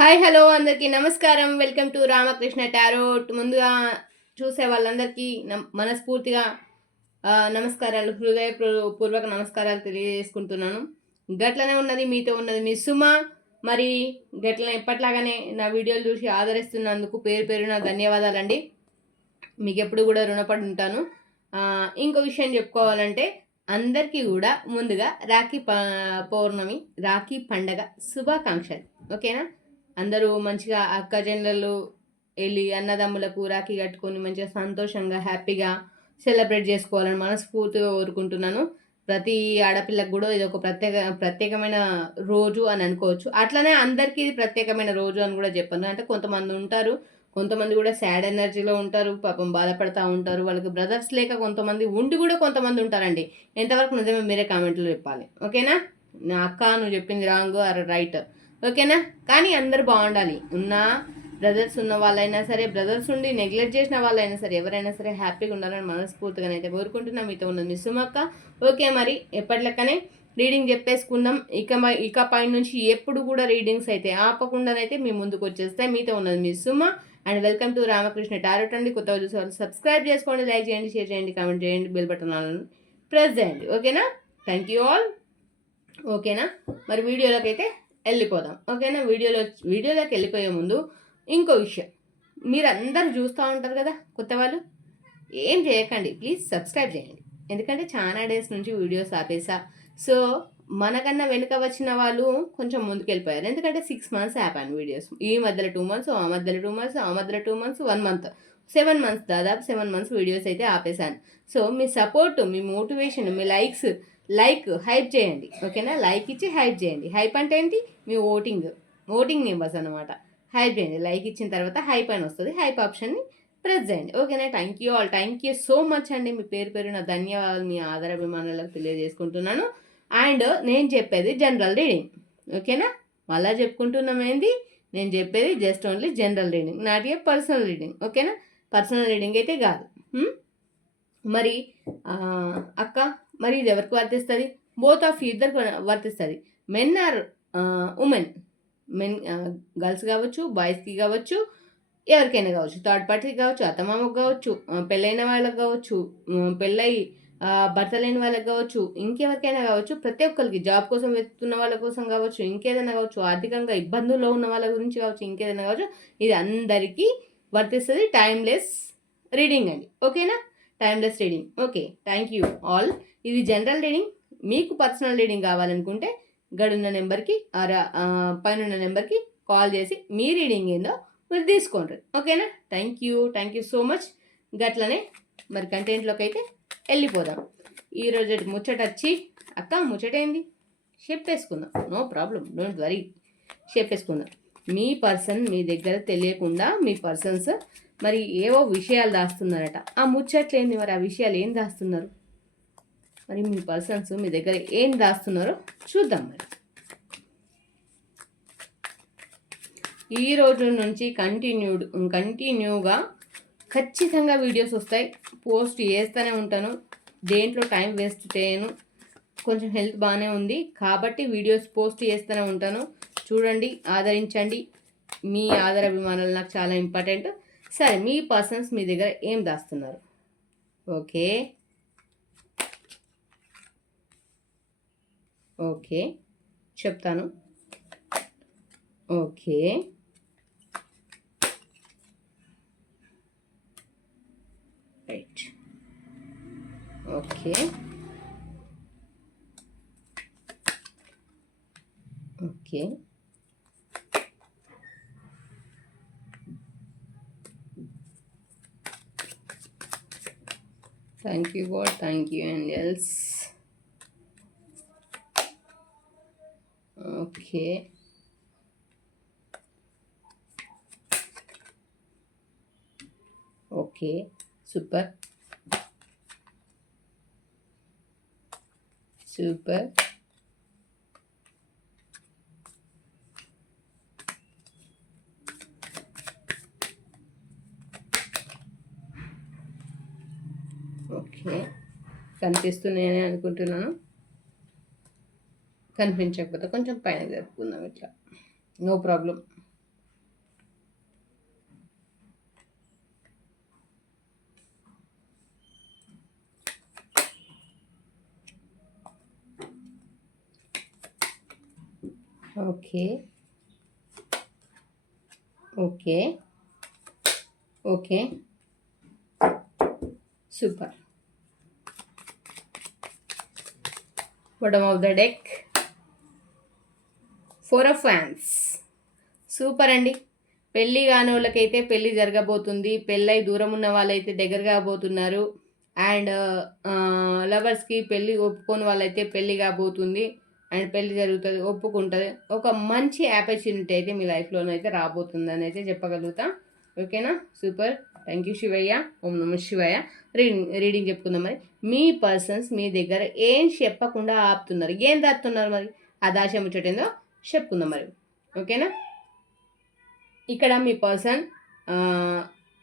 Hi hello అందరికీ నమస్కారం. Welcome to Ramakrishna tarot. ముందుగా చూసే వాళ్ళందరికీ మనస్ఫూర్తిగా నమస్కారాలు, పూర్వక నమస్కారాలు తెలియజేసుకుంటున్నాను. గట్లనే ఉన్నది మీతో ఉన్నది మీ సుమ. మరి గట్లనే ఎప్పట్లాగానే నా వీడియోలు చూసి ఆదరిస్తున్నందుకు పేరు పేరున ధన్యవాదాలండి. మీకు ఎప్పుడు కూడా రుణపడి ఉంటాను. ఇంకో విషయం చెప్పుకోవాలంటే అందరికీ కూడా ముందుగా పౌర్ణమి రాఖీ పండగ శుభాకాంక్షలు. ఓకేనా? అందరూ మంచిగా అక్క చెల్లెళ్ళు వెళ్ళి అన్నదమ్ములకు రాఖీ కట్టుకొని మంచిగా సంతోషంగా హ్యాపీగా సెలబ్రేట్ చేసుకోవాలని మనస్ఫూర్తిగా కోరుకుంటున్నాను. ప్రతి ఆడపిల్లకు కూడా ఇది ఒక ప్రత్యేకమైన రోజు అని అనుకోవచ్చు. అట్లనే అందరికీ ఇది ప్రత్యేకమైన రోజు అని కూడా చెప్పను. అంటే కొంతమంది ఉంటారు, కొంతమంది కూడా సాడ్ ఎనర్జీలో ఉంటారు, పాపం బాధపడతా ఉంటారు. వాళ్ళకి బ్రదర్స్ లేక కొంతమంది ఉండి కూడా కొంతమంది ఉంటారండి. ఎంతవరకు నిజమే మీరే కామెంట్లో చెప్పాలి. ఓకేనా? నా అక్క నువ్వు చెప్పింది రాంగ్ ఆర్ రైట్, ఓకేనా? కానీ అందరూ బాగుండాలి. బ్రదర్స్ ఉన్న వాళ్ళైనా సరే, బ్రదర్స్ ఉండి నెగ్లెక్ట్ చేసిన వాళ్ళైనా సరే, ఎవరైనా సరే హ్యాపీగా ఉండాలని మనస్ఫూర్తిగానైతే కోరుకుంటున్నా. మీతో ఉన్నది మీ సుమక్క. ఓకే, మరి ఎప్పటిలెక్కనే రీడింగ్ చెప్పేసుకుందాం. ఇక పై నుంచి ఎప్పుడు కూడా రీడింగ్స్ అయితే ఆపకుండానైతే మీ ముందుకు వచ్చేస్తాయి. మీతో ఉన్నది మీ Suma. And welcome to Ramakrishna tarot అండి. కొత్తగా చూసేవాళ్ళు సబ్స్క్రైబ్ చేసుకోండి, లైక్ చేయండి, షేర్ చేయండి, కామెంట్ చేయండి, బెల్ బటన్ ప్రెస్ చేయండి. ఓకేనా? Thank you all. ఓకేనా? మరి వీడియోలోకి అయితే వెళ్ళిపోదాం. ఓకేనా? వీడియోలోకి వెళ్ళిపోయే ముందు ఇంకో విషయం, మీరందరూ చూస్తూ ఉంటారు కదా కొత్త వాళ్ళు, ఏం చేయకండి, ప్లీజ్ సబ్స్క్రైబ్ చేయండి. ఎందుకంటే చాలా డేస్ నుంచి వీడియోస్ ఆపేసా. సో మనకన్నా వెనుక వచ్చిన వాళ్ళు కొంచెం ముందుకు వెళ్ళిపోయారు. ఎందుకంటే 6 months ఆపాను వీడియోస్. ఈ మధ్యలో 2 months, ఆ మధ్యలో 2 months, ఆ మధ్యలో 2 months, 1 month, 7 months, దాదాపు 7 months వీడియోస్ అయితే ఆపేశాను. సో మీ సపోర్ట్, మీ మోటివేషన్, మీ హైప్ చేయండి. ఓకేనా? లైక్ ఇచ్చి హైప్ చేయండి. హైప్ అంటే ఏంటి? మీ ఓటింగ్ నెంబర్స్ అనమాట. హైప్ చేయండి. లైక్ ఇచ్చిన తర్వాత హైప్ అని వస్తుంది. హైప్ ఆప్షన్ని ప్రెస్ చేయండి. ఓకేనా? Thank you all. Thank you so much అండి. మీ పేరు నా ధన్యవాదాలు, మీ ఆదరాభిమానులకు తెలియజేసుకుంటున్నాను. అండ్ నేను చెప్పేది జనరల్ రీడింగ్. ఓకేనా? మళ్ళీ చెప్పుకుంటున్నాం ఏంది? నేను చెప్పేది just only general reading, not a personal reading. ఓకేనా? పర్సనల్ రీడింగ్ అయితే కాదు. మరి అక్క, మరి ఇది ఎవరికి వర్తిస్తుంది? బోత్ ఆఫ్ ఇద్దరికి వర్తిస్తుంది. మెన్ ఆర్ ఉమెన్, గర్ల్స్ కావచ్చు, బాయ్స్కి కావచ్చు, ఎవరికైనా కావచ్చు, థర్డ్ పార్టీకి కావచ్చు, అత్తమామకు కావచ్చు, పెళ్ళైన వాళ్ళకి కావచ్చు, పెళ్ళై భర్త లేని వాళ్ళకి కావచ్చు, ఇంకెవరికైనా కావచ్చు, ప్రతి ఒక్కరికి, జాబ్ కోసం వెతుకుతున్న వాళ్ళ కోసం కావచ్చు, ఇంకేదైనా కావచ్చు, ఆర్థికంగా ఇబ్బందుల్లో ఉన్న వాళ్ళ గురించి కావచ్చు, ఇంకేదైనా కావచ్చు, ఇది అందరికీ వర్తిస్తుంది. టైమ్లెస్ రీడింగ్ అండి. ఓకేనా? Timeless reading. Okay, thank you all. ఇది జనరల్ రీడింగ్. మీకు పర్సనల్ రీడింగ్ కావాలనుకుంటే గడున్న నెంబర్కి పైన నెంబర్కి కాల్ చేసి మీ రీడింగ్ ఏందో మీరు తీసుకోండి. ఓకేనా? Thank you so much. గట్లనే మరి కంటెంట్లోకి అయితే వెళ్ళిపోదాం. ఈరోజు ముచ్చట వచ్చి, అక్క ముచ్చటేంది చెప్పేసుకుందాం. నో ప్రాబ్లం, డోంట్ వరీ, చెప్పేసుకుందాం. మీ పర్సన్ మీ దగ్గర తెలియకుండా మీ పర్సన్స్ మరి ఏవో విషయాలు దాస్తున్నారట. ఆ ముచ్చట్లేంది? మరి ఆ విషయాలు ఏం దాస్తున్నారు? మరి మీ పర్సన్స్ మీ దగ్గర ఏం దాస్తున్నారో చూద్దాం. మరి ఈ రోజు నుంచి కంటిన్యూగా ఖచ్చితంగా వీడియోస్ వస్తాయి. పోస్ట్ చేస్తూనే ఉంటాను. దేంట్లో టైం వేస్ట్ చేయను. కొంచెం హెల్త్ బాగానే ఉంది కాబట్టి వీడియోస్ పోస్ట్ చేస్తూనే ఉంటాను. చూడండి, ఆదరించండి. మీ ఆదరాభిమానాలు నాకు చాలా ఇంపార్టెంట్. సరే, మీ పర్సన్స్ మీ దగ్గర ఏం దాస్తున్నారు? ఓకే చెప్తాను. Okay, right. Okay, thank you god, thank you angels. Okay, super. Okay, కనిపిస్తున్నాయని అనుకుంటున్నాను. కనిపించకపోతే కొంచెం పైన జరుపుకుందాం. ఇట్లా no problem. Okay. Okay. Okay. Super. Bottom of the deck 4 of fans. Super అండి. పెళ్ళి కాని వాళ్ళకైతే పెళ్ళి జరగబోతుంది. పెళ్ళై దూరం ఉన్న వాళ్ళైతే దగ్గర కాబోతున్నారు. అండ్ లవర్స్కి పెళ్ళి ఒప్పుకొని వాళ్ళైతే పెళ్ళి కాబోతుంది. అండ్ పెళ్ళి జరుగుతుంది, ఒప్పుకుంటుంది. ఒక మంచి ఆపర్చునిటీ అయితే మీ లైఫ్లోనైతే రాబోతుందని అయితే చెప్పగలుగుతా. ఓకేనా? Super. Thank you Shivayya. Om నమ శివయ్య. రీడింగ్ చెప్పుకుందాం. మరి మీ పర్సన్స్ మీ దగ్గర ఏం చెప్పకుండా ఆపుతున్నారు, ఏం దాస్తున్నారు, మరి ఆ దాశ ముచ్చటేందో చెప్పుకుందాం మరి. ఓకేనా? ఇక్కడ మీ పర్సన్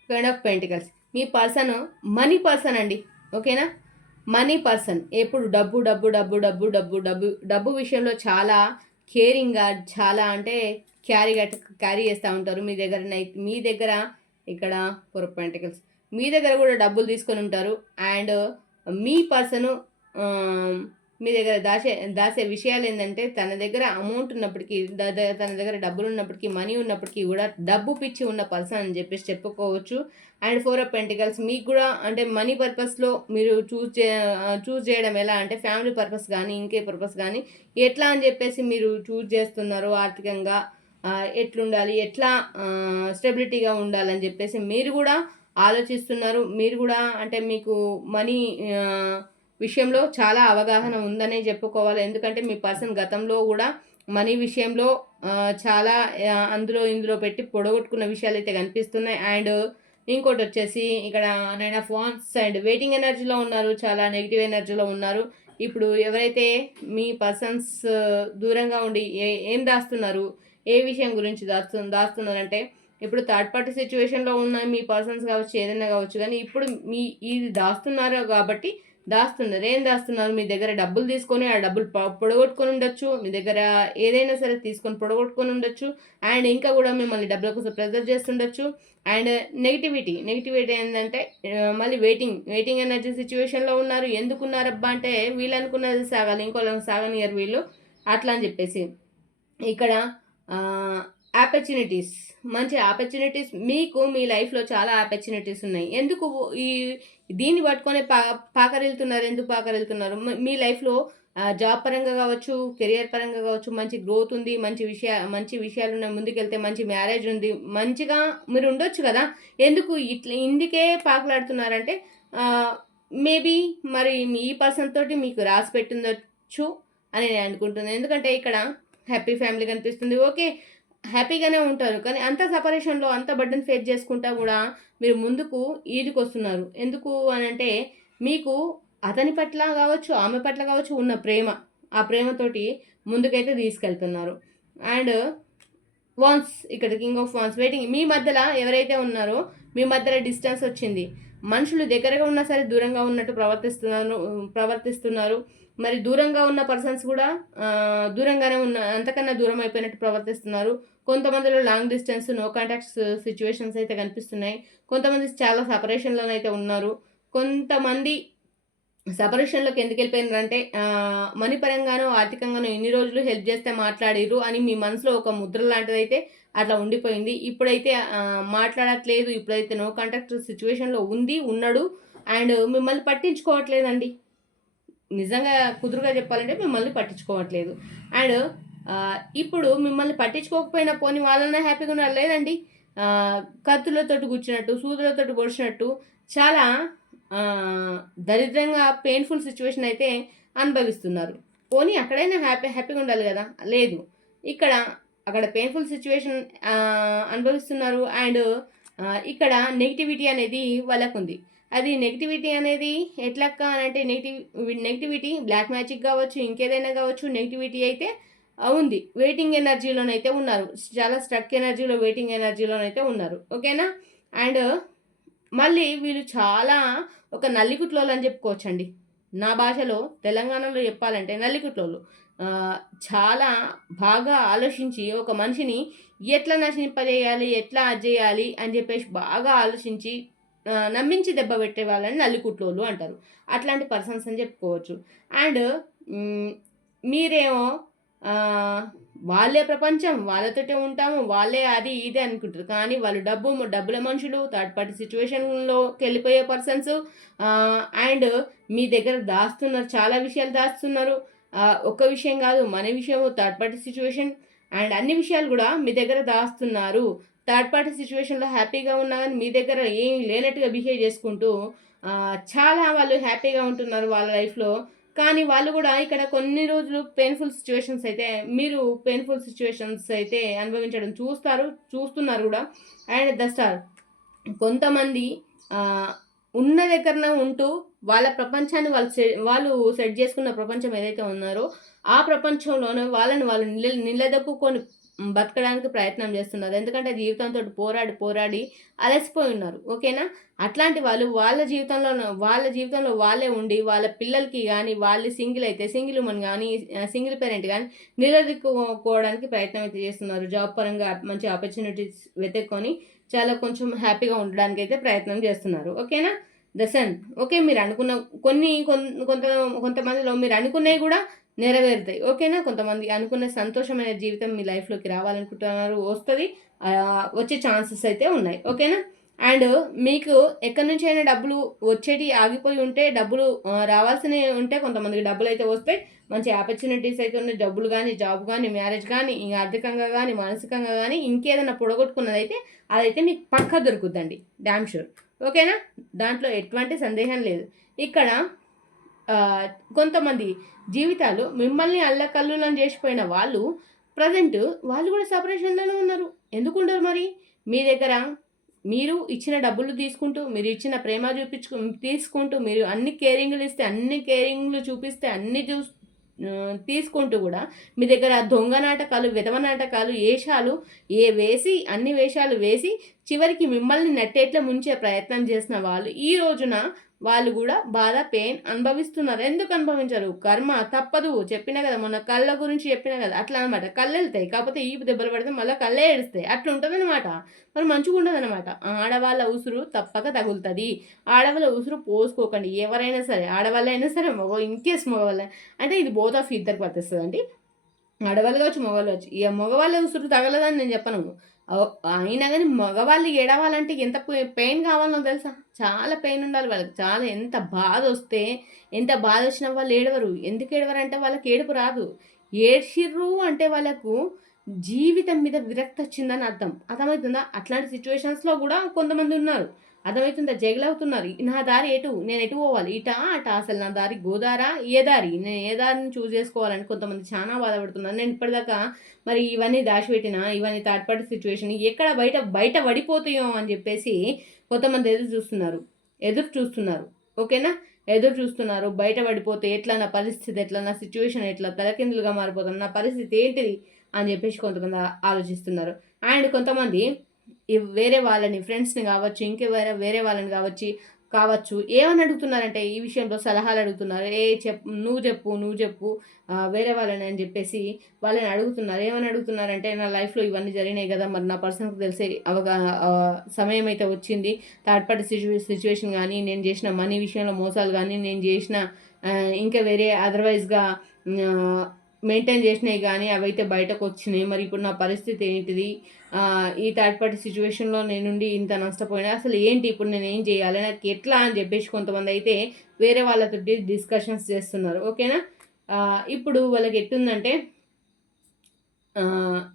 కైండ్ ఆఫ్ పెంటికల్స్. మీ పర్సన్ మనీ పర్సన్ అండి. ఓకేనా? మనీ పర్సన్ ఎప్పుడు డబ్బు డబ్బు డబ్బు డబ్బు డబ్బు డబ్బు డబ్బు విషయంలో చాలా కేరింగ్గా, చాలా అంటే క్యారీ చేస్తూ ఉంటారు. మీ దగ్గర ఇక్కడ 4 ఆఫ్ పెంటికల్స్. మీ దగ్గర కూడా డబ్బులు తీసుకొని ఉంటారు. అండ్ మీ పర్సను మీ దగ్గర దాసే విషయాలు ఏంటంటే, తన దగ్గర అమౌంట్ ఉన్నప్పటికీ, తన దగ్గర డబ్బులు ఉన్నప్పటికీ, మనీ ఉన్నప్పటికీ కూడా డబ్బు పిచ్చి ఉన్న పర్సన్ అని చెప్పేసి చెప్పుకోవచ్చు. అండ్ 4 ఆఫ్ పెంటికల్స్ మీకు కూడా అంటే మనీ పర్పస్లో మీరు చూస్ చేయడం ఎలా అంటే, ఫ్యామిలీ పర్పస్ కానీ ఇంకే పర్పస్ కానీ ఎట్లా అని చెప్పేసి మీరు చూస్ చేస్తున్నారు. ఆర్థికంగా ఎట్లుండాలి, ఎట్లా స్టెబిలిటీగా ఉండాలని చెప్పేసి మీరు కూడా ఆలోచిస్తున్నారు. మీరు కూడా అంటే మీకు మనీ విషయంలో చాలా అవగాహన ఉందనే చెప్పుకోవాలి. ఎందుకంటే మీ పర్సన్ గతంలో కూడా మనీ విషయంలో చాలా ఇందులో పెట్టి పొడగొట్టుకున్న విషయాలు అయితే కనిపిస్తున్నాయి. అండ్ ఇంకోటి వచ్చేసి ఇక్కడ 9 ఆఫ్ వాండ్స్ అండ్ వెయిటింగ్ ఎనర్జీలో ఉన్నారు, చాలా నెగిటివ్ ఎనర్జీలో ఉన్నారు. ఇప్పుడు ఎవరైతే మీ పర్సన్స్ దూరంగా ఉండి ఏం దాస్తున్నారు, ఏ విషయం గురించి దాస్తున్నారంటే, ఇప్పుడు థర్డ్ పార్టీ సిచ్యువేషన్లో ఉన్న మీ పర్సన్స్ కావచ్చు, ఏదైనా కావచ్చు, కానీ ఇప్పుడు ఇది దాస్తున్నారు కాబట్టి ఏం దాస్తున్నారు, మీ దగ్గర డబ్బులు తీసుకొని ఆ డబ్బులు పొడగొట్టుకొని ఉండొచ్చు, మీ దగ్గర ఏదైనా సరే తీసుకొని పొడగొట్టుకొని ఉండొచ్చు. అండ్ ఇంకా కూడా మిమ్మల్ని డబ్బుల కోసం ప్రెజర్ చేస్తుండొచ్చు. అండ్ నెగిటివిటీ ఏంటంటే మళ్ళీ వెయిటింగ్ ఎనర్జీ సిచ్యువేషన్లో ఉన్నారు. ఎందుకున్నారబ్బా అంటే, వీళ్ళు అనుకున్నది సాగాలి, ఇంకోళ్ళని సాగనియరు వీళ్ళు, అట్లా అని చెప్పేసి ఇక్కడ ఆపర్చునిటీస్, మంచి ఆపర్చునిటీస్ మీకు మీ లైఫ్లో చాలా ఆపర్చునిటీస్ ఉన్నాయి. ఎందుకు దీన్ని పట్టుకొని ఎందుకు పాకరిల్తున్నారు? మీ లైఫ్లో జాబ్ పరంగా కావచ్చు, కెరియర్ పరంగా కావచ్చు, మంచి గ్రోత్ ఉంది, మంచి విషయాలు ఉన్నాయి, ముందుకెళ్తే మంచి మ్యారేజ్ ఉంది, మంచిగా మీరు ఉండొచ్చు కదా. ఎందుకు ఇందుకే పాకులాడుతున్నారంటే, మేబీ మరి ఈ పర్సన్ తోటి మీకు రాసి పెట్టిందొచ్చు అని నేను అనుకుంటున్నాను. ఎందుకంటే ఇక్కడ హ్యాపీ ఫ్యామిలీ కనిపిస్తుంది. ఓకే, హ్యాపీగానే ఉంటారు, కానీ అంత సపరేషన్లో అంత బర్డెన్ ఫేస్ చేసుకుంటా కూడా మీరు ముందుకు ఈదుకొస్తున్నారు. ఎందుకు అని అంటే, మీకు అతని పట్ల కావచ్చు, ఆమె పట్ల కావచ్చు ఉన్న ప్రేమ, ఆ ప్రేమతోటి ముందుకైతే తీసుకెళ్తున్నారు. అండ్ వాన్స్, ఇక్కడ కింగ్ ఆఫ్ వాన్స్, వెయిటింగ్. మీ మధ్యలో ఎవరైతే ఉన్నారో మీ మధ్యలో డిస్టెన్స్ వచ్చింది. మనుషులు దగ్గరగా ఉన్నా సరే దూరంగా ఉన్నట్టు ప్రవర్తిస్తున్నారు. మరి దూరంగా ఉన్న పర్సన్స్ కూడా దూరంగానే అంతకన్నా దూరం అయిపోయినట్టు ప్రవర్తిస్తున్నారు. కొంతమందిలో long distance, no contacts situations అయితే కనిపిస్తున్నాయి. కొంతమంది చాలా సపరేషన్లోనైతే ఉన్నారు. కొంతమంది సపరేషన్లోకి ఎందుకు వెళ్ళిపోయినారంటే, మనీ పరంగానో ఆర్థికంగానో ఇన్ని రోజులు హెల్ప్ చేస్తే మాట్లాడిరు అని మీ మనసులో ఒక ముద్ర లాంటిది అయితే అట్లా ఉండిపోయింది. ఇప్పుడైతే మాట్లాడట్లేదు, ఇప్పుడైతే నో కాంటాక్ట్ సిచ్యువేషన్లో ఉన్నాడు. అండ్ మిమ్మల్ని పట్టించుకోవట్లేదండి. నిజంగా కుదురుగా చెప్పాలంటే మిమ్మల్ని పట్టించుకోవట్లేదు. అండ్ ఇప్పుడు మిమ్మల్ని పట్టించుకోకపోయినా పోనీ వాళ్ళనే హ్యాపీగా ఉన్నారు. లేదండి, కత్తులతోటి కూర్చున్నట్టు, సూదులతోటి పొడిచినట్టు చాలా దరిద్రంగా పెయిన్ఫుల్ సిచ్యువేషన్ అయితే అనుభవిస్తున్నారు. పోనీ అక్కడైనా హ్యాపీగా ఉండాలి కదా, లేదు, అక్కడ పెయిన్ఫుల్ సిచ్యువేషన్ అనుభవిస్తున్నారు. అండ్ ఇక్కడ నెగిటివిటీ అనేది వాళ్ళకు ఉంది. అది నెగిటివిటీ అనేది ఎట్లక్క అని అంటే, నెగిటివిటీ బ్లాక్ మ్యాజిక్ కావచ్చు, ఇంకేదైనా కావచ్చు, నెగిటివిటీ అయితే ఉంది. వెయిటింగ్ ఎనర్జీలోనైతే ఉన్నారు, చాలా స్ట్రక్ ఎనర్జీలో, వెయిటింగ్ ఎనర్జీలోనైతే ఉన్నారు. ఓకేనా? అండ్ మళ్ళీ వీళ్ళు చాలా ఒక నల్లికుట్లోలు అని చెప్పుకోవచ్చండి. నా భాషలో, తెలంగాణలో చెప్పాలంటే నల్లికుట్లోలు. చాలా బాగా ఆలోచించి ఒక మనిషిని ఎట్లా నశింపజేయాలి, ఎట్లా చేయాలి అని చెప్పేసి బాగా ఆలోచించి నమ్మించి దెబ్బ పెట్టే వాళ్ళని నల్లికుట్లోళ్ళు అంటారు. అట్లాంటి పర్సన్స్ అని చెప్పుకోవచ్చు. అండ్ మీరేమో వాళ్ళే ప్రపంచం, వాళ్ళతోటే ఉంటాము, వాళ్ళే అది ఇది అనుకుంటారు. కానీ వాళ్ళు డబ్బుల మనుషులు, థర్డ్ పార్టీ సిచ్యువేషన్‌లోకి వెళ్ళిపోయే పర్సన్స్. అండ్ మీ దగ్గర దాస్తున్నారు, చాలా విషయాలు దాస్తున్నారు. ఒక్క విషయం కాదు, మన విషయం, థర్డ్ పార్టీ సిచ్యువేషన్ అండ్ అన్ని విషయాలు కూడా మీ దగ్గర దాస్తున్నారు. థర్డ్ పార్టీ సిచ్యువేషన్‌లో హ్యాపీగా ఉన్నా గానీ మీ దగ్గర ఏమి లేనట్టుగా బిహేవ్ చేసుకుంటూ చాలా వాళ్ళు హ్యాపీగా ఉంటున్నారు వాళ్ళ లైఫ్‌లో. కానీ వాళ్ళు కూడా ఇక్కడ కొన్ని రోజులు మీరు పెయిన్ఫుల్ సిచ్యువేషన్స్ అయితే అనుభవించడం చూస్తున్నారు కూడా. అండ్ ద స్టార్ కొంతమంది ఉన్న దగ్గరనే ఉంటూ వాళ్ళ ప్రపంచాన్ని వాళ్ళు సెట్ చేసుకున్న ప్రపంచం ఏదైతే ఉన్నారో ఆ ప్రపంచంలోనే వాళ్ళు నిలదొక్కుకొని బతకడానికి ప్రయత్నం చేస్తున్నారు. ఎందుకంటే జీవితంతో పోరాడి అలసిపోయి ఉన్నారు. ఓకేనా? అట్లాంటి వాళ్ళు వాళ్ళ జీవితంలో వాళ్ళే ఉండి వాళ్ళ పిల్లలకి కానీ, వాళ్ళు సింగిల్ ఉమెన్ కానీ, సింగిల్ పేరెంట్ కానీ నిలదొక్కుకోవడానికి ప్రయత్నం అయితే చేస్తున్నారు. జాబ్ పరంగా మంచి ఆపర్చునిటీస్ వెతుక్కొని చాలా కొంచెం హ్యాపీగా ఉండడానికి అయితే ప్రయత్నం చేస్తున్నారు. ఓకేనా? The sun okay. మీరు అనుకున్న కొంతమందిలో మీరు అనుకున్నవి కూడా నెరవేరుతాయి. ఓకేనా? కొంతమంది అనుకున్న సంతోషమైన జీవితం మీ లైఫ్‌లోకి రావాలనుకుంటున్నారు, వస్తది. వచ్చే ఛాన్సెస్ అయితే ఉన్నాయి. ఓకేనా? అండ్ మీకు ఎక్కడి నుంచైనా డబ్బులు వచ్చేటివి ఆగిపోయి ఉంటే, డబ్బులు రావాల్సినవి ఉంటే కొంతమందికి డబ్బులైతే వస్తాయి. మంచి ఆపర్చునిటీస్ అయితే ఉన్నాయి. డబ్బులు కానీ, జాబ్ కానీ, మ్యారేజ్ కానీ, ఆర్థికంగా కానీ, మానసికంగా కానీ, ఇంకేదైనా పొడగొట్టుకున్నదైతే అదైతే మీకు పక్కా దొరుకుద్దండి. Damn sure. ఓకేనా? దాంట్లో ఎటువంటి సందేహం లేదు. ఇక్కడ కొంతమంది జీవితాలు మిమ్మల్ని అల్లకల్లోలం చేసిపోయిన వాళ్ళు ప్రజెంట్ వాళ్ళు కూడా సెపరేషన్‌లోనే ఉన్నారు. ఎందుకుండరు మరి? మీ దగ్గర మీరు ఇచ్చిన డబ్బులు తీసుకుంటూ, మీరు ఇచ్చిన ప్రేమ తీసుకుంటూ, మీరు అన్ని కేరింగ్‌లు ఇస్తే, అన్ని కేరింగ్‌లు చూపిస్తే, తీసుకుంటూ కూడా మీ దగ్గర దొంగ నాటకాలు, విధవ నాటకాలు, అన్ని వేషాలు వేసి చివరికి మిమ్మల్ని నట్టేట్ల ముంచే ప్రయత్నం చేసిన వాళ్ళు ఈ రోజున వాళ్ళు కూడా బాధ, పెయిన్ అనుభవిస్తున్నారు. ఎందుకు అనుభవించరు? కర్మ తప్పదు. చెప్పినా కదా, మొన్న కళ్ళ గురించి చెప్పినా కదా, అట్లా అనమాట. కళ్ళు వెళ్తాయి, కాకపోతే ఈపు దెబ్బలు పడితే మళ్ళీ కళ్ళే ఏడుస్తాయి. అట్లా ఉంటుందన్నమాట. మరి మంచిగా ఉండదన్నమాట. ఆడవాళ్ళ ఉసురు తప్పక తగులుతుంది. ఆడవాళ్ళ ఉసురు పోసుకోకండి. ఎవరైనా సరే, ఆడవాళ్ళైనా సరే, ఇన్కేస్ మగవాళ్ళ అంటే ఇది బోత్ ఆఫ్ ఇద్దరికి వర్తిస్తుందండి. ఆడవాళ్ళు కావచ్చు, మగవాళ్ళు కావచ్చు. ఇక మగవాళ్ళ ఉసురు తగలదని నేను చెప్పను. అయినా కానీ మగవాళ్ళు ఏడవాలంటే ఎంత పెయిన్ కావాలో తెలుసా? చాలా పెయిన్ ఉండాలి వాళ్ళకి. చాలా ఎంత బాధ వచ్చినా వాళ్ళు ఏడవరు. ఎందుకు ఏడవరంటే వాళ్ళకి ఏడుపు రాదు. ఏడ్చిర్రు అంటే వాళ్ళకు జీవితం మీద విరక్తి వచ్చిందని అర్థం. అర్థమవుతుందా? అట్లాంటి సిచ్యువేషన్స్‌లో కూడా కొంతమంది ఉన్నారు. అర్థమవుతుందా? జగలవుతున్నారు. నా దారి ఎటు? నేను ఎటు పోవాలి? ఇటా? అటా? అసలు నా దారి గోదారా? ఏ దారి? నేను ఏ దారిని చూజ్ చేసుకోవాలని కొంతమంది చాలా బాధపడుతున్నారు. నేను ఇప్పటిదాకా మరి ఇవన్నీ దాచిపెట్టిన, ఇవన్నీ థర్డ్ పార్టీ సిచ్యువేషన్ ఎక్కడ బయట పడిపోతాయో అని చెప్పేసి కొంతమంది ఎదురు చూస్తున్నారు. ఓకేనా? ఎదురు చూస్తున్నారు. బయట పడిపోతే ఎట్లా, నా పరిస్థితి ఎట్లా, నా సిచ్యువేషన్ ఎట్లా, తలకిందులుగా మారిపోతాను, నా పరిస్థితి ఏంటిది అని చెప్పేసి కొంతమంది ఆలోచిస్తున్నారు. అండ్ కొంతమంది వేరే వాళ్ళని, ఫ్రెండ్స్ని కావచ్చు, వేరే వాళ్ళని కావచ్చు ఏమని అడుగుతున్నారంటే ఈ విషయంలో సలహాలు అడుగుతున్నారు. నువ్వు చెప్పు వేరే వాళ్ళని అని చెప్పేసి వాళ్ళని అడుగుతున్నారు. ఏమని అడుగుతున్నారంటే, నా లైఫ్లో ఇవన్నీ జరిగినాయి కదా, మరి నా పర్సన్కి తెలిసే సమయం అయితే వచ్చింది. థర్డ్ పార్టీ సిచ్యువేషన్ కానీ, నేను చేసిన మనీ విషయంలో మోసాలు కానీ, నేను చేసిన ఇంకా వేరే అదర్వైజ్గా మెయింటైన్ చేసినవి కానీ అవైతే బయటకు వచ్చినాయి. మరి ఇప్పుడు నా పరిస్థితి ఏంటిది? ఈ థర్డ్ పార్టీ సిచ్యువేషన్లో నేనుండి ఇంత నష్టపోయినా అసలు ఏంటి, ఇప్పుడు నేను ఏం చేయాలి, నాకు ఎట్లా అని చెప్పేసి కొంతమంది అయితే వేరే వాళ్ళతో డిస్కషన్స్ చేస్తున్నారు. ఓకేనా? ఇప్పుడు వాళ్ళకి ఎట్టుందంటే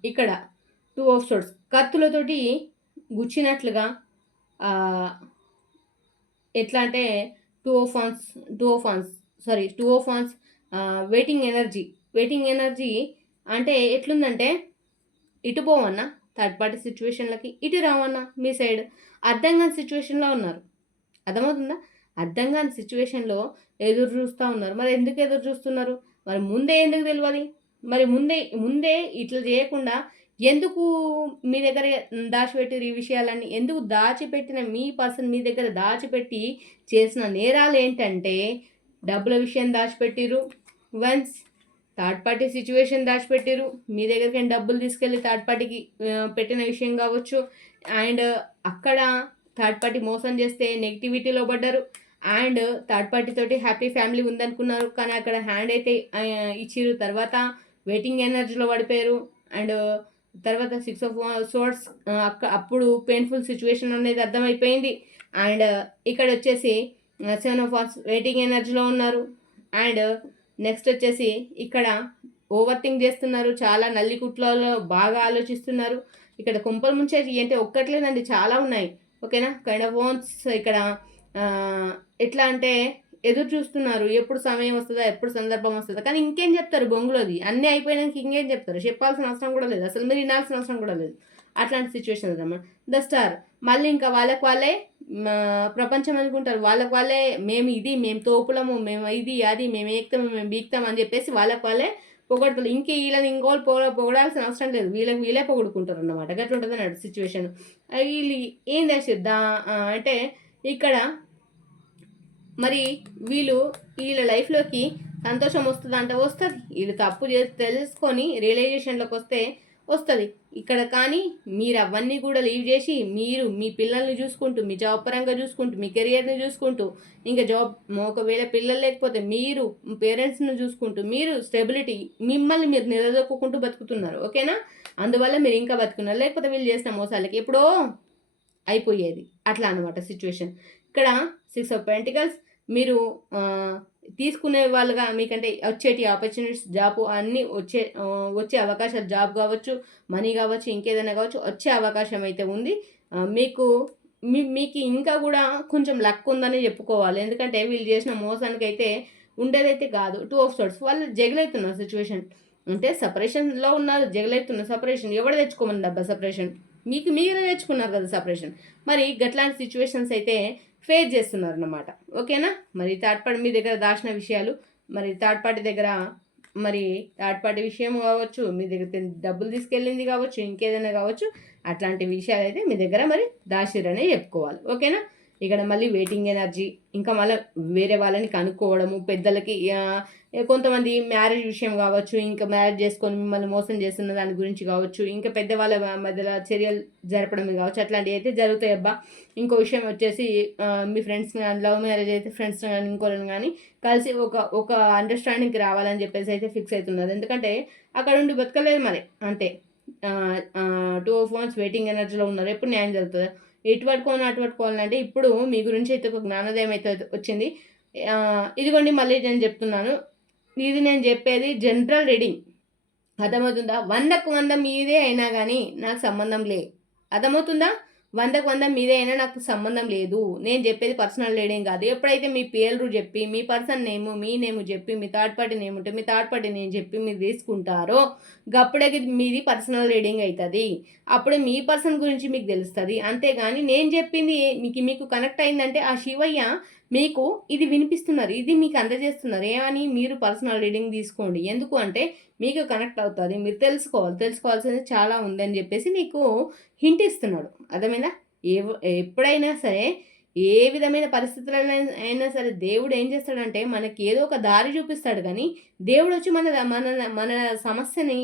ఇక్కడ 2 ఆఫ్ సోర్డ్స్ కత్తులతోటి గుచ్చినట్లుగా ఎట్లా అంటే 2 ఆఫ్ వాన్స్ వెయిటింగ్ ఎనర్జీ అంటే ఎట్లుందంటే, ఇటు పోవన్నా థర్డ్ పార్టీ సిచ్యువేషన్లకి, ఇటు రావన్నా మీ సైడ్ అర్థం కాని సిచ్యువేషన్లో ఉన్నారు. అర్థమవుతుందా? అర్థం కాని సిచ్యువేషన్లో ఎదురు చూస్తూ ఉన్నారు. మరి ఎందుకు ఎదురు చూస్తున్నారు? మరి ముందే ఎందుకు తెలియాలి? మరి ముందే ఇట్లా చేయకుండా ఎందుకు మీ దగ్గర దాచిపెట్టిరు ఈ విషయాలన్నీ? ఎందుకు దాచిపెట్టిన మీ పర్సన్ మీ దగ్గర దాచిపెట్టి చేసిన నేరాలు ఏంటంటే, డబ్బుల విషయం దాచిపెట్టిరు, వన్స్ థర్డ్ పార్టీ సిచ్యువేషన్ దాచిపెట్టిరు, మీ దగ్గరికి డబ్బులు తీసుకెళ్ళి థర్డ్ పార్టీకి పెట్టిన విషయం కావచ్చు. అండ్ అక్కడ థర్డ్ పార్టీ మోసం చేస్తే నెగిటివిటీలో పడ్డారు. అండ్ థర్డ్ పార్టీ తోటి హ్యాపీ ఫ్యామిలీ ఉందనుకున్నారు, కానీ అక్కడ హ్యాండ్ అయితే ఇచ్చిరు. తర్వాత వెయిటింగ్ ఎనర్జీలో పడిపోయారు. అండ్ తర్వాత 6 ఆఫ్ సోర్డ్స్, అప్పుడు పెయిన్ఫుల్ సిచ్యువేషన్ అనేది అర్థమైపోయింది. అండ్ ఇక్కడ వచ్చేసి 7 ఆఫ్ వాన్స్ వెయిటింగ్ ఎనర్జీలో ఉన్నారు. అండ్ నెక్స్ట్ వచ్చేసి ఇక్కడ ఓవర్ థింక్ చేస్తున్నారు, చాలా నల్లికుట్లలో బాగా ఆలోచిస్తున్నారు. ఇక్కడ కుంపలు ముంచేది అంటే ఒక్కట్లేదండి, చాలా ఉన్నాయి. ఓకేనా. కైండ్ ఆఫ్ వాన్స్ ఇక్కడ ఎట్లా అంటే ఎదురు చూస్తున్నారు, ఎప్పుడు సమయం వస్తుందా, ఎప్పుడు సందర్భం వస్తుందా. కానీ ఇంకేం చెప్తారు బొంగులోది, అన్నీ అయిపోయినాక ఇంకేం చెప్తారు, చెప్పాల్సిన అవసరం కూడా లేదు, అసలు మీరు వినాల్సిన అవసరం కూడా లేదు. అట్లాంటి సిచ్యువేషన్ అన్నమాట. ద స్టార్ మళ్ళీ ఇంకా వాళ్ళకి వాళ్ళే ప్రపంచం అనుకుంటారు, వాళ్ళకి వాళ్ళే మేము తోపులము, మేము ఇది అది, మేము ఏక్తాము, మేము బీక్తాం అని చెప్పేసి వాళ్ళకి వాళ్ళే పొగడతారు. వీళ్ళని ఇంకోళ్ళు పొగడాల్సిన అవసరం లేదు, వీళ్ళే పొగుడుకుంటారు అన్నమాట. గట్లా ఉంటుంది అన్నట్టు సిచ్యువేషన్. వీళ్ళు ఏం చేసిద్దా అంటే ఇక్కడ మరి వీళ్ళ లైఫ్లోకి సంతోషం వస్తుంది అంటే వస్తుంది. వీళ్ళు తప్పు చేసి తెలుసుకొని రియలైజేషన్లోకి వస్తే వస్తుంది ఇక్కడ. కానీ మీరు అవన్నీ కూడా లీవ్ చేసి మీరు మీ పిల్లల్ని చూసుకుంటూ, మీ జాబ్ పరంగా చూసుకుంటూ, మీ కెరియర్ని చూసుకుంటూ, ఇంకా ఒకవేళ పిల్లలు లేకపోతే మీరు పేరెంట్స్ని చూసుకుంటూ, మీరు స్టెబిలిటీ మిమ్మల్ని మీరు నిలదొక్కుంటూ బతుకుతున్నారు. ఓకేనా. అందువల్ల మీరు ఇంకా బతుకున్నారు. లేకపోతే వీళ్ళు చేసిన మోసాలకి ఎప్పుడో అయిపోయేది. అట్లా అనమాట సిచ్యువేషన్. ఇక్కడ 6 ఆఫ్ పెంటికల్స్ మీరు తీసుకునే వాళ్ళుగా మీకంటే వచ్చేటి ఆపర్చునిటీస్, జాబ్ అన్నీ వచ్చే అవకాశాలు, జాబ్ కావచ్చు, మనీ కావచ్చు, ఇంకేదైనా కావచ్చు, వచ్చే అవకాశం అయితే ఉంది. మీకు ఇంకా కూడా కొంచెం లక్ ఉందని చెప్పుకోవాలి. ఎందుకంటే వీళ్ళు చేసిన మోసానికి అయితే ఉండేదైతే కాదు. 2 ఆఫ్ సోర్డ్స్ వాళ్ళు జగలవుతున్నారు సిచ్యువేషన్. అంటే సపరేషన్లో ఉన్నారు, జగలవుతున్నారు. సపరేషన్ ఎవరు తెచ్చుకోమని డబ్బా సపరేషన్, మీరే తెచ్చుకున్నారు కదా సపరేషన్. మరి గట్లాంటి సిచ్యువేషన్స్ అయితే ఫేస్ చేస్తున్నారు అన్నమాట. ఓకేనా. మరి థర్డ్ పార్టీ మీ దగ్గర దాచిన విషయాలు, మరి థర్డ్ పార్టీ దగ్గర థర్డ్ పార్టీ విషయం కావచ్చు, మీ దగ్గర డబ్బులు తీసుకెళ్ళింది కావచ్చు, ఇంకేదైనా కావచ్చు, అట్లాంటి విషయాలు అయితే మీ దగ్గర మరి దాచిరనే చెప్పుకోవాలి. ఓకేనా. ఇక్కడ మళ్ళీ వెయిటింగ్ ఎనర్జీ, ఇంకా మళ్ళీ వేరే వాళ్ళని కనుక్కోవడము, పెద్దలకి కొంతమంది మ్యారేజ్ విషయం కావచ్చు, ఇంకా మ్యారేజ్ చేసుకొని మిమ్మల్ని మోసం చేస్తున్న దాని గురించి కావచ్చు, ఇంకా పెద్దవాళ్ళ మధ్యలో చర్యలు జరపడం కావచ్చు, అట్లాంటివి అయితే జరుగుతాయి అబ్బా. ఇంకో విషయం వచ్చేసి మీ ఫ్రెండ్స్ కానీ, లవ్ మ్యారేజ్ అయితే ఫ్రెండ్స్ కానీ ఇంకోళ్ళని కానీ కలిసి ఒక అండర్స్టాండింగ్కి రావాలని చెప్పేసి అయితే ఫిక్స్ అవుతున్నారు. ఎందుకంటే అక్కడ ఉండి బతకలేదు మరి అంతే. 2 ఆఫ్ వాన్స్ వెయిటింగ్ ఎనర్జీలో ఉన్నారు. ఎప్పుడు న్యాయం జరుగుతుంది, ఎటు పట్టుకోవాలి అటు పట్టుకోవాలంటే ఇప్పుడు మీ గురించి అయితే ఒక జ్ఞానోదయం అయితే వచ్చింది. ఇదిగోండి మళ్ళీ నేను చెప్తున్నాను, ఇది నేను చెప్పేది జనరల్ రీడింగ్. అర్థమవుతుందా. 100కు 100 మీదే అయినా కానీ నాకు సంబంధం లే. అర్థమవుతుందా. 100కు 100 మీదే అయినా నాకు సంబంధం లేదు. నేను చెప్పేది పర్సనల్ రీడింగ్ కాదు. ఎప్పుడైతే మీ పేర్లు చెప్పి, మీ పర్సన్ నేము, మీ నేము చెప్పి, మీ థర్డ్ పార్టీ నేమ్ ఉంటే మీ థర్డ్ పార్టీ నేమ్ చెప్పి మీరు తీసుకుంటారో గప్పుడే మీది పర్సనల్ రీడింగ్ అవుతుంది. అప్పుడే మీ పర్సన్ గురించి మీకు తెలుస్తుంది. అంతేగాని నేను చెప్పింది మీకు కనెక్ట్ అయిందంటే ఆ శివయ్య మీకు ఇది వినిపిస్తున్నారు, ఇది మీకు అందజేస్తున్నారు. ఏమని మీరు పర్సనల్ రీడింగ్ తీసుకోండి. ఎందుకు అంటే మీకు కనెక్ట్ అవుతుంది, మీరు తెలుసుకోవాల్సింది చాలా ఉందని చెప్పేసి మీకు హింట్ ఇస్తున్నాడు. అర్థమైందా. ఎప్పుడైనా సరే ఏ విధమైన పరిస్థితులలో అయినా సరే దేవుడు ఏం చేస్తాడంటే మనకి ఏదో ఒక దారి చూపిస్తాడు. కానీ దేవుడు వచ్చి మన సమస్యని,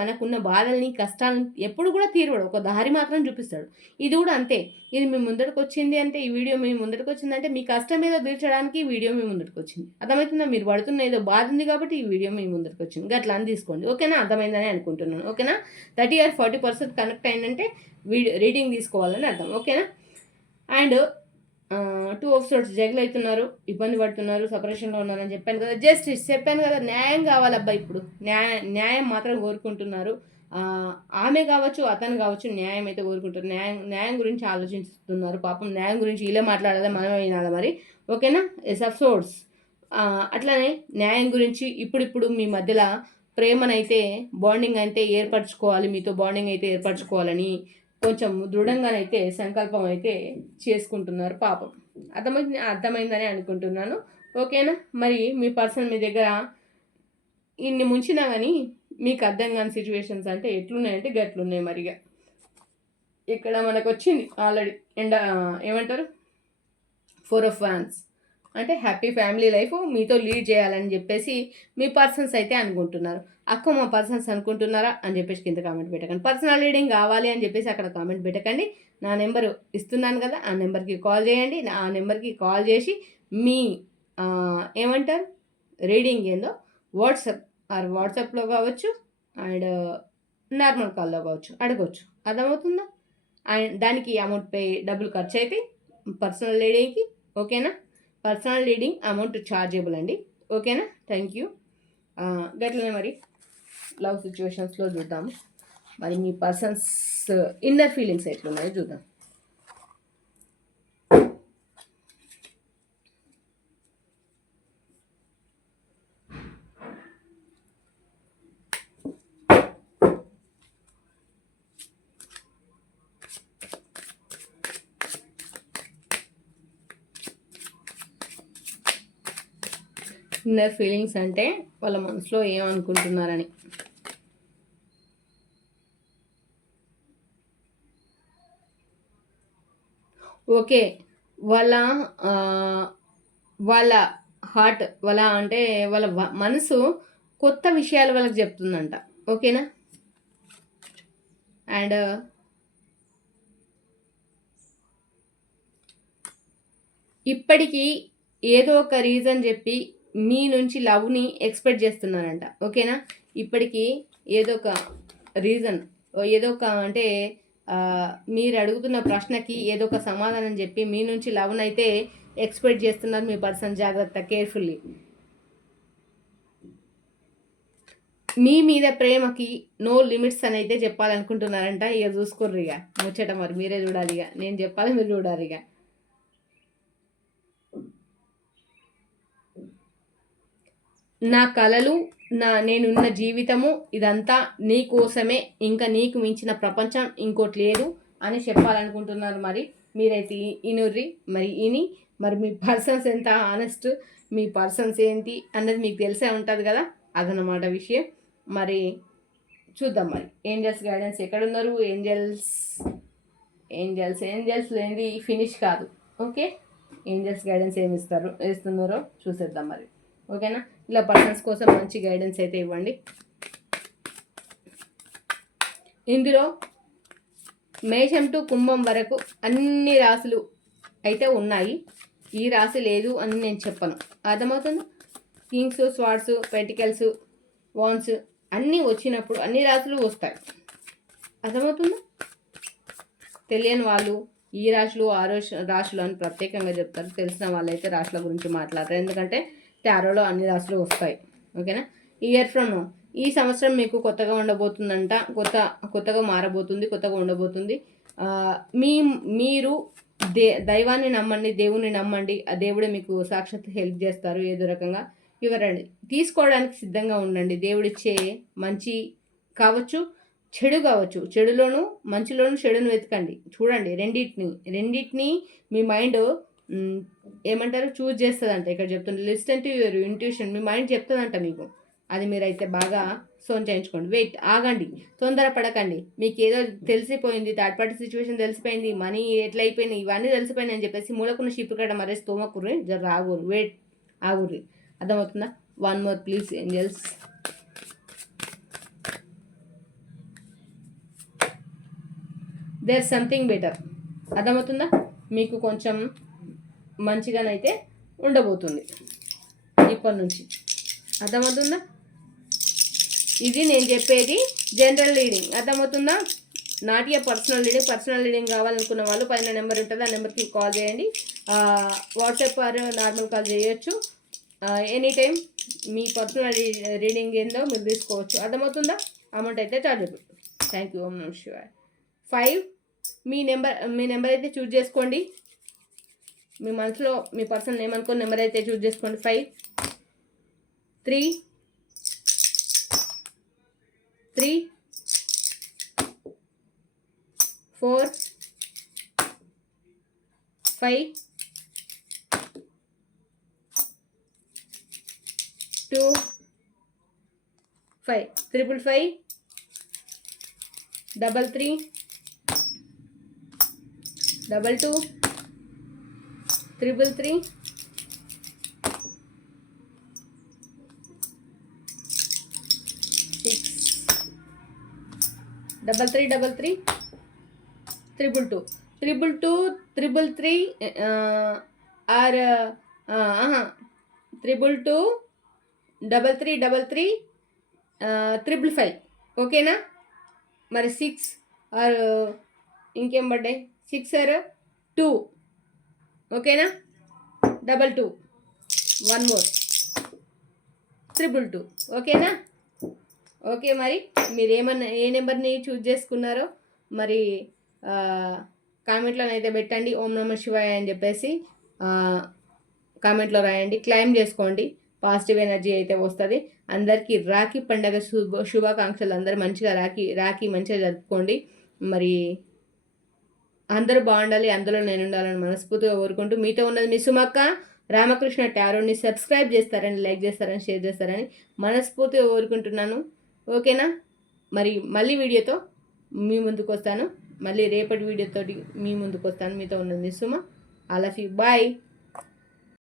మనకున్న బాధల్ని, కష్టాలని ఎప్పుడు కూడా తీరవాడు, ఒక దారి మాత్రం చూపిస్తాడు. ఇది కూడా అంతే. ఇది మీ ముందరికి వచ్చింది అంటే, ఈ వీడియో మీ ముందరికి వచ్చిందంటే మీ కష్టం ఏదో తీర్చడానికి ఈ వీడియో మీ ముందరికి వచ్చింది. అర్థమవుతుందా. మీరు పడుతున్న ఏదో బాధ ఉంది కాబట్టి ఈ వీడియో మీ ముందరికి వచ్చింది. అట్లా అని తీసుకోండి. ఓకేనా. అర్థమైందని అనుకుంటున్నాను. ఓకేనా. 30 or 40% కనెక్ట్ అయిందంటే రీడింగ్ తీసుకోవాలని అర్థం. ఓకేనా. అండ్ 2 ఆఫ్ సోర్డ్స్ జగల్ అవుతున్నారు, ఇబ్బంది పడుతున్నారు, సపరేషన్లో ఉన్నారని చెప్పాను కదా. జస్టిస్ చెప్పాను కదా. న్యాయం కావాలబ్బా. ఇప్పుడు న్యాయం మాత్రం కోరుకుంటున్నారు. ఆమె కావచ్చు, అతను కావచ్చు, న్యాయం అయితే కోరుకుంటారు. న్యాయం గురించి ఆలోచిస్తున్నారు. పాపం న్యాయం గురించి వీళ్ళే మాట్లాడాలి, మనమే వినాలి మరి. ఓకేనా. ఎస్ ఆఫ్ సోర్డ్స్ అట్లానే న్యాయం గురించి ఇప్పుడు మీ మధ్యలో ప్రేమనైతే బాండింగ్ అయితే ఏర్పరచుకోవాలి, మీతో బాండింగ్ అయితే ఏర్పరచుకోవాలని కొంచెం దృఢంగానైతే సంకల్పం అయితే చేసుకుంటున్నారు పాపం. అర్థమైందని అనుకుంటున్నాను. ఓకేనా. మరి మీ పర్సన్ మీ దగ్గర ఇన్ని ముంచినా కానీ మీకు అర్థం కాని సిచ్యువేషన్స్ అంటే ఎట్లున్నాయంటే గట్లున్నాయి. మరిగా ఇక్కడ మనకు వచ్చింది ఆల్రెడీ ఏమంటారు 4 ఆఫ్ వాన్స్ అంటే హ్యాపీ ఫ్యామిలీ లైఫ్ మీతో లీడ్ చేయాలని చెప్పేసి మీ పర్సన్స్ అయితే అనుకుంటున్నారు. అక్క మా పర్సన్స్ అనుకుంటున్నారా అని చెప్పేసి కింద కామెంట్ పెట్టకండి. పర్సనల్ రీడింగ్ కావాలి అని చెప్పేసి అక్కడ కామెంట్ పెట్టకండి. నా నెంబర్ ఇస్తున్నాను కదా, ఆ నెంబర్కి కాల్ చేయండి. ఆ నెంబర్కి కాల్ చేసి మీ ఏమంటారు రీడింగ్ ఏందో వాట్సాప్లో కావచ్చు అండ్ నార్మల్ కాల్లో కావచ్చు అడగవచ్చు. అర్థమవుతుందా? అండ్ దానికి అమౌంట్ డబ్బులు ఖర్చు అయితే పర్సనల్ రీడింగ్కి. ఓకేనా? పర్సనల్ రీడింగ్ అమౌంట్ ఛార్జబుల్ అండి. ఓకేనా? Thank you. గట్లనే మరి లవ్ సిచ్యువేషన్స్లో చూద్దాము. మరి మీ పర్సన్స్ ఇన్నర్ ఫీలింగ్స్ ఎట్లున్నాయో చూద్దాం. ఇన్నర్ ఫీలింగ్స్ అంటే వాళ్ళ మనసులో ఏమనుకుంటున్నారని. ఓకే, వాళ్ళ వాళ్ళ హార్ట్ అంటే వాళ్ళ మనసు కొత్త విషయాలు వాళ్ళకి చెప్తుందంట. ఓకేనా? అండ్ ఇప్పటికీ ఏదో ఒక రీజన్ చెప్పి మీ నుంచి లవ్ని ఎక్స్పెక్ట్ చేస్తున్నారంట. ఓకేనా? ఇప్పటికీ ఏదో ఒక రీజన్, ఏదో ఒక అంటే మీరు అడుగుతున్న ప్రశ్నకి ఏదో ఒక సమాధానం చెప్పి మీ నుంచి లవ్ని అయితే ఎక్స్పెక్ట్ చేస్తున్నారు మీ పర్సన్. జాగ్రత్త, కేర్ఫుల్లీ. మీ మీద ప్రేమకి నో లిమిట్స్ అని అయితే చెప్పాలనుకుంటున్నారంట. ఇక చూసుకోర్రు, ఇక ముచ్చట మరి మీరే చూడాలి. ఇక నేను చెప్పాలి, మీరు చూడాలి. ఇక నా కలలు, నేనున్న జీవితము ఇదంతా నీ కోసమే, ఇంకా నీకు మించిన ప్రపంచం ఇంకోటి లేదు అని చెప్పాలనుకుంటున్నారు. మరి మీరైతే ఇనుర్రి. మరి మీ పర్సన్స్ ఎంత ఆనెస్ట్, మీ పర్సన్స్ ఏంటి అన్నది మీకు తెలిసే ఉంటుంది కదా. అదనమాట విషయం. మరి చూద్దాం మరి ఏంజల్స్ గైడెన్స్ ఎక్కడున్నారు. ఏంజల్స్ లేనిది ఫినిష్ కాదు. ఓకే, ఏంజల్స్ గైడెన్స్ ఏమి ఇస్తున్నారో చూసేద్దాం మరి. ఓకేనా? ఇలా పర్సన్స్ కోసం మంచి గైడెన్స్ అయితే ఇవ్వండి. ఇందులో మేషం టు కుంభం వరకు అన్ని రాశులు అయితే ఉన్నాయి. ఈ రాశి లేదు అని నేను చెప్పను. అర్థమవుతుంది? కింగ్స్, స్వార్డ్స్, పెంటికల్స్, వాన్స్ అన్నీ వచ్చినప్పుడు అన్ని రాశులు వస్తాయి. అర్థమవుతుందా? తెలియని వాళ్ళు ఈ రాశులు ఆ రాశులు అని ప్రత్యేకంగా చెప్తారు. తెలిసిన వాళ్ళైతే రాశుల గురించి మాట్లాడతారు. ఎందుకంటే టారోలో అన్ని రాశులు వస్తాయి. ఓకేనా? ఇయర్ ఫ్రమ్ ఈ సంవత్సరం మీకు కొత్తగా ఉండబోతుందంట. కొత్తగా మారబోతుంది, కొత్తగా ఉండబోతుంది. మీరు దైవాన్ని నమ్మండి, దేవుణ్ణి నమ్మండి. ఆ దేవుడే మీకు సాక్షాత్ హెల్ప్ చేస్తారు ఏదో రకంగా. ఇవ్వరండి, తీసుకోవడానికి సిద్ధంగా ఉండండి. దేవుడిచ్చే మంచి కావచ్చు, చెడు కావచ్చు. చెడులోను మంచిలోను చెడును వెతకండి. చూడండి, రెండింటిని మీ మైండ్ ఏమంటారు చూజ్ చేస్తుందంట. ఇక్కడ చెప్తుంది, లిస్టన్ టు యువర్ ఇంట్యూషన్. మీ మైండ్ చెప్తుందంట మీకు. అది మీరైతే బాగా చేయించుకోండి. వెయిట్, ఆగండి, తొందరపడకండి. మీకు ఏదో తెలిసిపోయింది, థర్డ్ పార్టీ సిచ్యువేషన్ తెలిసిపోయింది, మనీ ఎట్లా అయిపోయింది, ఇవన్నీ తెలిసిపోయింది అని చెప్పేసి మూలకున్న షిప్ కట్ట మరేసి తోమకుర్రి. జర ఆగుర్రి, వెయిట్, ఆగుర్రి. అర్థమవుతుందా? One more please angels. There something better. అర్థమవుతుందా? మీకు కొంచెం మంచిగానైతే ఉండబోతుంది ఇప్పటి నుంచి. అర్థమవుతుందా? ఇది నేను చెప్పేది జనరల్ రీడింగ్. అర్థమవుతుందా? Not a personal reading. Personal reading కావాలనుకున్న వాళ్ళు పైన నెంబర్ ఉంటుంది, ఆ నెంబర్కి కాల్ చేయండి. వాట్సాప్ ఆర్ నార్మల్ కాల్ చేయొచ్చు. ఎనీ టైం మీ పర్సనల్ రీడింగ్ ఏందో మీరు తీసుకోవచ్చు. అర్థమవుతుందా? అమౌంట్ అయితే చార్జబుల్. Thank you. ఓం నమః శివాయ. 5 మీ నెంబర్ అయితే చూజ్ చేసుకోండి. మీ మనసులో మీ పర్సన్ ఏమనుకోని నెంబర్ అయితే చూజ్ చేసుకోండి. 5 3 3 4 5 2 5 555 33 22 333 6 3333 322 322 333 ఆర్ 322 3333 555. ఓకేనా? మరి 6 ఆర్ ఇంకేం పడ్డాయి 6 ఆర్ 2 ఓకేనా 22 1 మోర్ 222 ఓకేనా ఓకే మరి మీరు ఏ నెంబర్ని చూజ్ చేసుకున్నారో మరి కామెంట్లోనైతే పెట్టండి ఓం నమః శివాయ అని చెప్పేసి కామెంట్లో రాయండి క్లైమ్ చేసుకోండి పాజిటివ్ ఎనర్జీ అయితే వస్తుంది అందరికీ రాఖీ పండగ శుభాకాంక్షలు అందరూ మంచిగా రాఖీ మంచిగా జరుపుకోండి మరి అందరూ బాగుండాలి అందులో నేను ఉండాలని మనస్ఫూర్తిగా కోరుకుంటూ మీతో ఉన్నది మీ సుమక్క రామకృష్ణ టారోని సబ్స్క్రైబ్ చేస్తారని లైక్ చేస్తారని షేర్ చేస్తారని మనస్ఫూర్తిగా కోరుకుంటున్నాను ఓకేనా మరి మళ్ళీ వీడియోతో మీ ముందుకు వస్తాను మళ్ళీ రేపటి వీడియోతోటి మీ ముందుకు వస్తాను మీతో ఉన్నది Suma I love you bye